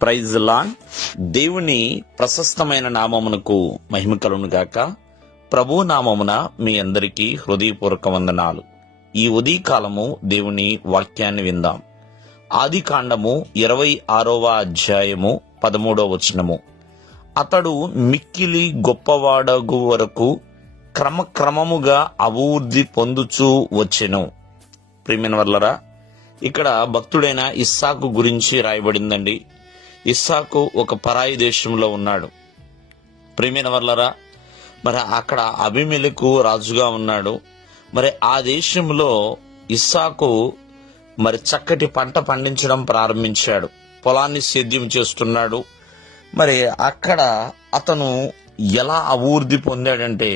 Praise lord. దేవుని ప్రశస్తమైన నామమునకు మహిమ కలుగును గాక. ప్రభు నామమున మీ అందరికీ హృదయపూర్వక వందనాలు. ఈ ఉదయకాలము దేవుని వాక్యాన్ని విందాం. ఆది కాండము 26వ అధ్యాయము 13వ వచనము. అతడు మిక్కిలి గొప్పవాడగు వరకు క్రమక్రమముగా అభివృద్ధి పొందుచూ వచ్చెను. ప్రియమైన వర్లరా, ఇక్కడ భక్తుడైన ఇస్సాకు గురించి రాయబడిందండి. ఇస్సాకు ఒక పరాయి దేశంలో ఉన్నాడు. ప్రియమైన వర్లరా, మరి అక్కడ అబీమెలెకు రాజుగా ఉన్నాడు. మరి ఆ దేశంలో ఇస్సాకు మరి చక్కటి పంట పండించడం ప్రారంభించాడు. పొలాన్ని సేద్యం చేస్తున్నాడు. మరి అక్కడ అతను ఎలా అభివృద్ధి పొందాడంటే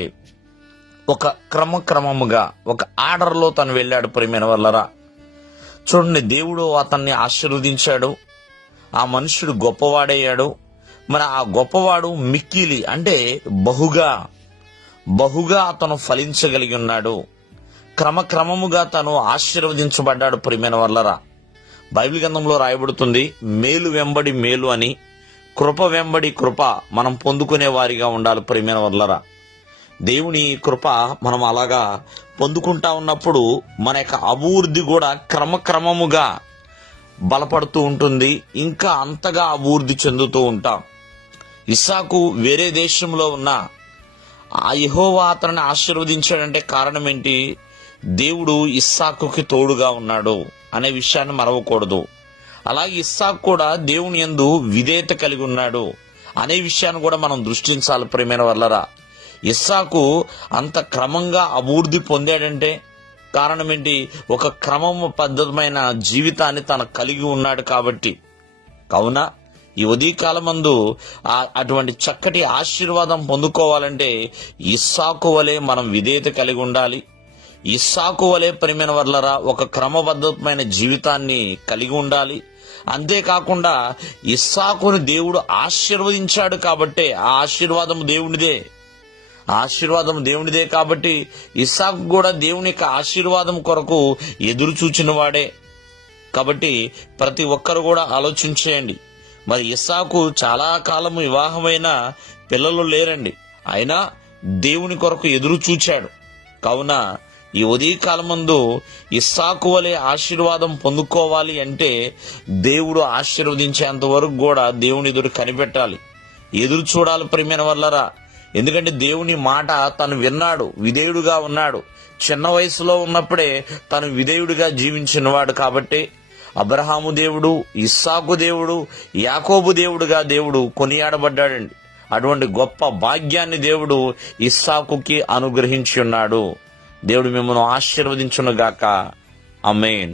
ఒక క్రమక్రమముగా ఒక ఆర్డర్లో తను వెళ్ళాడు. ప్రియమైన వర్లరా, చూడండి, దేవుడు అతన్ని ఆశీర్వదించాడు. ఆ మనుషుడు గొప్పవాడయ్యాడు. మరి ఆ గొప్పవాడు మిక్కిలి అంటే బహుగా అతను ఫలించగలిగి ఉన్నాడు. క్రమక్రమముగా తను ఆశీర్వదించబడ్డాడు. ప్రియమైన వర్లరా, బైబిల్ గ్రంథంలో రాయబడుతుంది, మేలు వెంబడి మేలు అని, కృప వెంబడి కృప మనం పొందుకునే వారిగా ఉండాలి. ప్రియమైన వర్లరా, దేవుని కృప మనం అలాగా పొందుకుంటా ఉన్నప్పుడు మన యొక్క అభివృద్ధి కూడా క్రమక్రమముగా బలపడుతూ ఉంటుంది. ఇంకా అంతగా అభివృద్ధి చెందుతూ ఉంటాం. ఇస్సాకు వేరే దేశంలో ఉన్న ఆ యెహోవా అతన్ని ఆశీర్వదించాడంటే కారణం ఏంటి? దేవుడు ఇస్సాకుకి తోడుగా ఉన్నాడు అనే విషయాన్ని మరవకూడదు. అలాగే ఇస్సాకు కూడా దేవుని యందు విధేయత కలిగి ఉన్నాడు అనే విషయాన్ని కూడా మనం దృష్టించాలి. ప్రియమైన వర్లరా, ఇస్సాకు అంత క్రమంగా అభివృద్ధి పొందాడంటే కారణం ఏంటి? ఒక క్రమబద్ధమైన జీవితాన్ని తను కలిగి ఉన్నాడు కాబట్టి. కావున ఈ ఉదయకాలమందు అటువంటి చక్కటి ఆశీర్వాదం పొందుకోవాలంటే ఇస్సాకు వలె మనం విధేయత కలిగి ఉండాలి. ఇస్సాకు వలె ప్రియమైన వర్లరా ఒక క్రమబద్ధమైన జీవితాన్ని కలిగి ఉండాలి. అంతేకాకుండా ఇస్సాకును దేవుడు ఆశీర్వదించాడు కాబట్టి ఆ ఆశీర్వాదం దేవునిదే కాబట్టి ఇస్సాకు కూడా దేవుని యొక్క ఆశీర్వాదం కొరకు ఎదురు చూచిన వాడే. కాబట్టి ప్రతి ఒక్కరు కూడా ఆలోచించేయండి. మరి ఇస్సాకు చాలా కాలం వివాహమైన పిల్లలు లేరండి, అయినా దేవుని కొరకు ఎదురు చూచాడు. కావున ఈ ఉదయకాలమందు ఇస్సాకు వలె ఆశీర్వాదం పొందుకోవాలి అంటే దేవుడు ఆశీర్వదించేంత వరకు కూడా దేవుని ఎదురు కనిపెట్టాలి, ఎదురు చూడాలి. ప్రియమైన వర్లరా, ఎందుకంటే దేవుని మాట తను విన్నాడు, విధేయుడుగా ఉన్నాడు. చిన్న వయసులో ఉన్నప్పుడే తను విధేయుడిగా జీవించినవాడు కాబట్టి అబ్రహాము దేవుడు, ఇస్సాకు దేవుడు, యాకోబు దేవుడుగా దేవుడు కొనియాడబడ్డాడండి. అటువంటి గొప్ప భాగ్యాన్ని దేవుడు ఇస్సాకుకి అనుగ్రహించి ఉన్నాడు. దేవుడు మిమ్మల్ని ఆశీర్వదించును గాక. ఆమేన్.